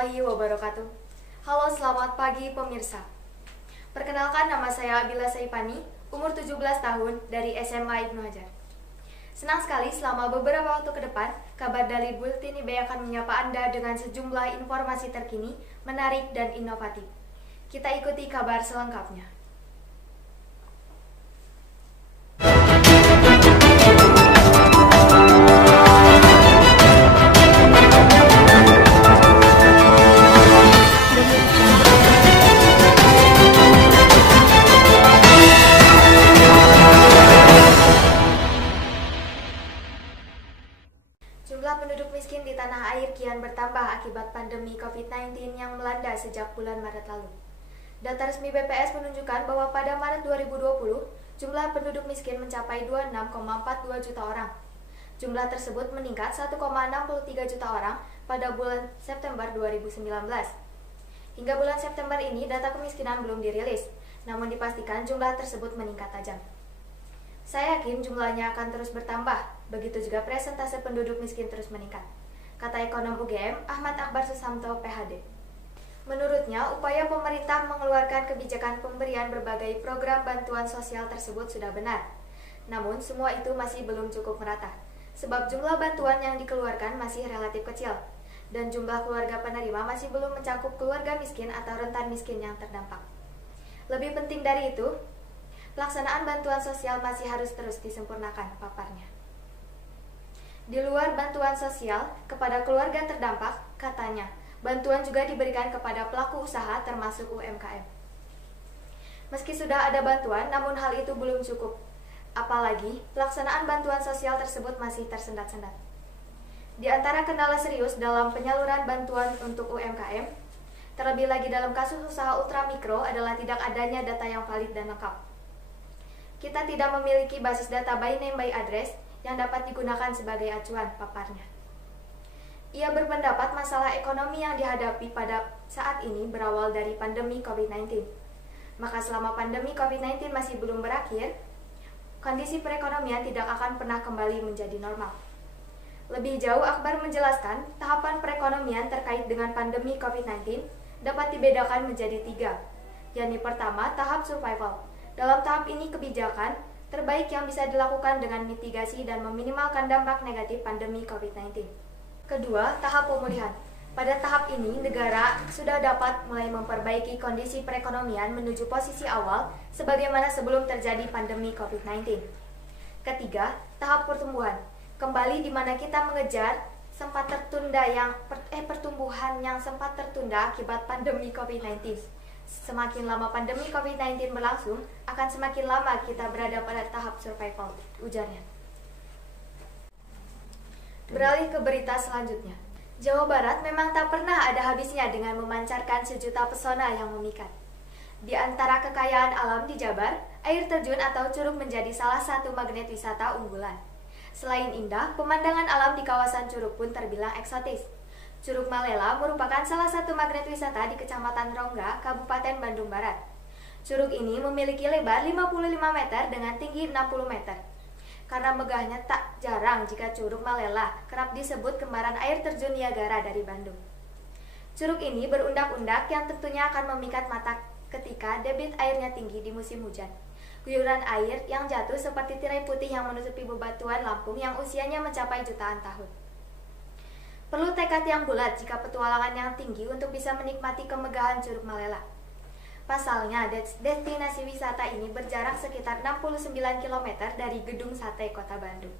warahmatullahi wabarakatuh. Halo, selamat pagi pemirsa. Perkenalkan, nama saya Abila Saipani, umur 17 tahun dari SMA Ibnu Hajar. Senang sekali selama beberapa waktu ke depan, kabar dari Bulletin IB akan menyapa Anda dengan sejumlah informasi terkini, menarik dan inovatif. Kita ikuti kabar selengkapnya. Jumlah penduduk miskin di tanah air kian bertambah akibat pandemi COVID-19 yang melanda sejak bulan Maret lalu. Data resmi BPS menunjukkan bahwa pada Maret 2020, jumlah penduduk miskin mencapai 26,42 juta orang. Jumlah tersebut meningkat 1,63 juta orang pada bulan September 2019. Hingga bulan September ini, data kemiskinan belum dirilis, namun dipastikan jumlah tersebut meningkat tajam. Saya yakin jumlahnya akan terus bertambah, begitu juga presentase penduduk miskin terus meningkat, kata ekonom UGM Ahmad Akbar Susamto, PhD. Menurutnya, upaya pemerintah mengeluarkan kebijakan pemberian berbagai program bantuan sosial tersebut sudah benar. Namun, semua itu masih belum cukup merata, sebab jumlah bantuan yang dikeluarkan masih relatif kecil, dan jumlah keluarga penerima masih belum mencakup keluarga miskin atau rentan miskin yang terdampak. Lebih penting dari itu, pelaksanaan bantuan sosial masih harus terus disempurnakan, paparnya. Di luar bantuan sosial kepada keluarga terdampak, katanya, bantuan juga diberikan kepada pelaku usaha termasuk UMKM. Meski sudah ada bantuan, namun hal itu belum cukup. Apalagi, pelaksanaan bantuan sosial tersebut masih tersendat-sendat. Di antara kendala serius dalam penyaluran bantuan untuk UMKM, terlebih lagi dalam kasus usaha ultramikro adalah tidak adanya data yang valid dan lengkap. Kita tidak memiliki basis data by name by address yang dapat digunakan sebagai acuan, paparnya. Ia berpendapat masalah ekonomi yang dihadapi pada saat ini berawal dari pandemi COVID-19. Maka selama pandemi COVID-19 masih belum berakhir, kondisi perekonomian tidak akan pernah kembali menjadi normal. Lebih jauh, Akbar menjelaskan tahapan perekonomian terkait dengan pandemi COVID-19 dapat dibedakan menjadi 3, yakni pertama, tahap survival. Dalam tahap ini, kebijakan terbaik yang bisa dilakukan dengan mitigasi dan meminimalkan dampak negatif pandemi COVID-19. Kedua, tahap pemulihan. Pada tahap ini, negara sudah dapat mulai memperbaiki kondisi perekonomian menuju posisi awal sebagaimana sebelum terjadi pandemi COVID-19. Ketiga, tahap pertumbuhan. Kembali di mana kita mengejar pertumbuhan yang sempat tertunda akibat pandemi COVID-19. Semakin lama pandemi COVID-19 berlangsung, akan semakin lama kita berada pada tahap survival, ujarnya. Beralih ke berita selanjutnya. Jawa Barat memang tak pernah ada habisnya dengan memancarkan sejuta pesona yang memikat. Di antara kekayaan alam di Jabar, air terjun atau curug menjadi salah satu magnet wisata unggulan. Selain indah, pemandangan alam di kawasan curug pun terbilang eksotis. Curug Malela merupakan salah satu magnet wisata di Kecamatan Rongga, Kabupaten Bandung Barat. Curug ini memiliki lebar 55 meter dengan tinggi 60 meter. Karena megahnya, tak jarang jika Curug Malela kerap disebut kembaran air terjun Niagara dari Bandung. Curug ini berundak-undak yang tentunya akan memikat mata ketika debit airnya tinggi di musim hujan. Guyuran air yang jatuh seperti tirai putih yang menutupi bebatuan Lampung yang usianya mencapai jutaan tahun. Perlu tekad yang bulat jika petualangan yang tinggi untuk bisa menikmati kemegahan Curug Malela. Pasalnya, destinasi wisata ini berjarak sekitar 69 km dari Gedung Sate Kota Bandung.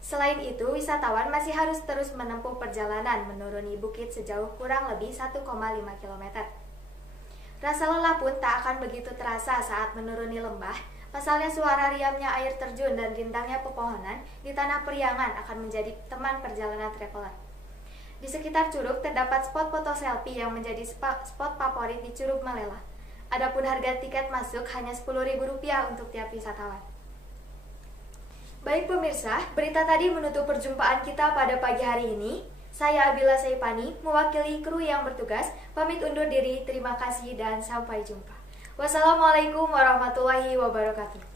Selain itu, wisatawan masih harus terus menempuh perjalanan menuruni bukit sejauh kurang lebih 1,5 km. Rasa lelah pun tak akan begitu terasa saat menuruni lembah. Pasalnya suara riamnya air terjun dan rindangnya pepohonan di Tanah Priangan akan menjadi teman perjalanan traveler. Di sekitar curug terdapat spot foto selfie yang menjadi spot favorit di Curug Malela. Adapun harga tiket masuk hanya Rp10.000 untuk tiap wisatawan. Baik pemirsa, berita tadi menutup perjumpaan kita pada pagi hari ini. Saya Abila Saipani, mewakili kru yang bertugas, pamit undur diri. Terima kasih dan sampai jumpa. Wassalamualaikum warahmatullahi wabarakatuh.